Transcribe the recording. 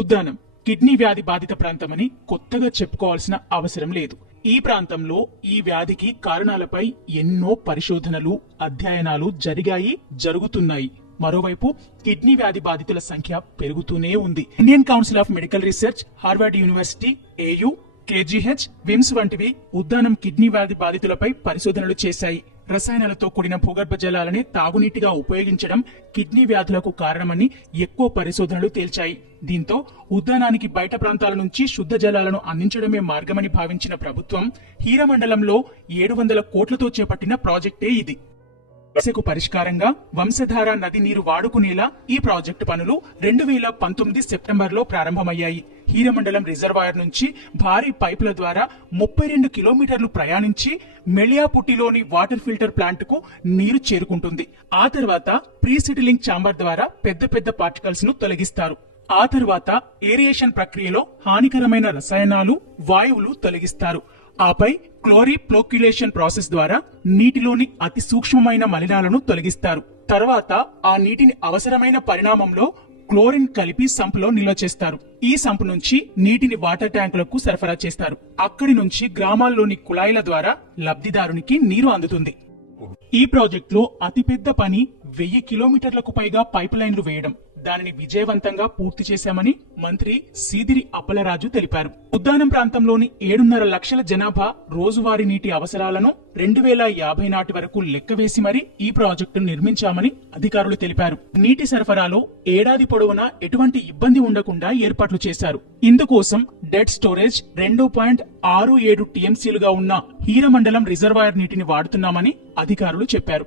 Uddanam kidney వ్యాధి బాధిత ప్రాంతమని కొత్తగా చెప్పుకోవాల్సిన అవసరం లేదు. ఈ ప్రాంతంలో ఈ వ్యాధికి కారణాలపై ఎన్నో పరిశోధనలు, అధ్యయనాలు జరిగాయి, జరుగుతున్నాయి. మరోవైపు కిడ్నీ వ్యాధి బాధితుల సంఖ్య పెరుగుతూనే ఉంది. Indian council of medical research, Harvard university, AU, KGH, VIMS వంటివి ఉద్దానం కిడ్నీ వ్యాధి బాధితులపై పరిశోధనలు చేశాయి. రసాయనాలతో కూడిన భూగర్భ జలాలని తాగునీటిగా ఉపయోగించడం కిడ్నీ వ్యాధులకు కారణమని ఎక్కువ పరిశోధనలు తేల్చాయి. దీంతో ఉద్దానానికి బయట ప్రాంతాల నుంచి శుద్ధ జలాలను అందించడమే మార్గమని భావించిన ప్రభుత్వం హీరమండలంలో 700 కోట్లతో చేపట్టిన ప్రాజెక్టే ఇది. సమస్యకు పరిష్కారంగా వంశధార నది నీరు వాడుకునేలా ఈ ప్రాజెక్టు పనులు 2019 సెప్టెంబర్లో ప్రారంభమయ్యాయి. హీరమండలం రిజర్వాయర్ నుంచి భారీ పైపుల ద్వారా 32 కిలోమీటర్లు ప్రయాణించి మెళియాపుట్టిలోని వాటర్ ఫిల్టర్ ప్లాంట్ కు నీరు చేరుకుంటుంది. ఆ తర్వాత ప్రీ సెటిలింగ్ ఛాంబర్ ద్వారా పెద్ద పెద్ద పార్టికల్స్ ను తొలగిస్తారు. ఆ తర్వాత ఏరియేషన్ ప్రక్రియలో హానికరమైన రసాయనాలు, వాయువులు తొలగిస్తారు. ఆపై క్లోరిప్లోక్యులేషన్ ప్రాసెస్ ద్వారా నీటిలోని అతి సూక్ష్మమైన మలినాలను తొలగిస్తారు. తర్వాత ఆ నీటిని అవసరమైన పరిణామంలో క్లోరిన్ కలిపి సంపులో నిల్వ చేస్తారు. ఈ సంపు నుంచి నీటిని వాటర్ ట్యాంకులకు సరఫరా చేస్తారు. అక్కడి నుంచి గ్రామాల్లోని కుళాయిల ద్వారా లబ్ధిదారునికి నీరు అందుతుంది. ఈ ప్రాజెక్టులో అతిపెద్ద పని 1000 కిలోమీటర్లకు పైగా పైప్ లైన్లు వేయడం. దానిని విజయవంతంగా పూర్తి చేశామని మంత్రి సీదిరి అప్పలరాజు తెలిపారు. ఉద్దానం ప్రాంతంలోని 7.5 లక్షల జనాభా రోజువారీ నీటి అవసరాలను 2050 నాటి వరకు లెక్కవేసి మరీ ఈ ప్రాజెక్టు నిర్మించామని అధికారులు తెలిపారు. నీటి సరఫరాలో ఏడాది పొడవునా ఎటువంటి ఇబ్బంది ఉండకుండా ఏర్పాట్లు చేశారు. ఇందుకోసం డెడ్ స్టోరేజ్ 2.67 టీఎంసీలుగా ఉన్న హీరమండలం రిజర్వాయర్ నీటిని వాడుతున్నామని అధికారులు చెప్పారు.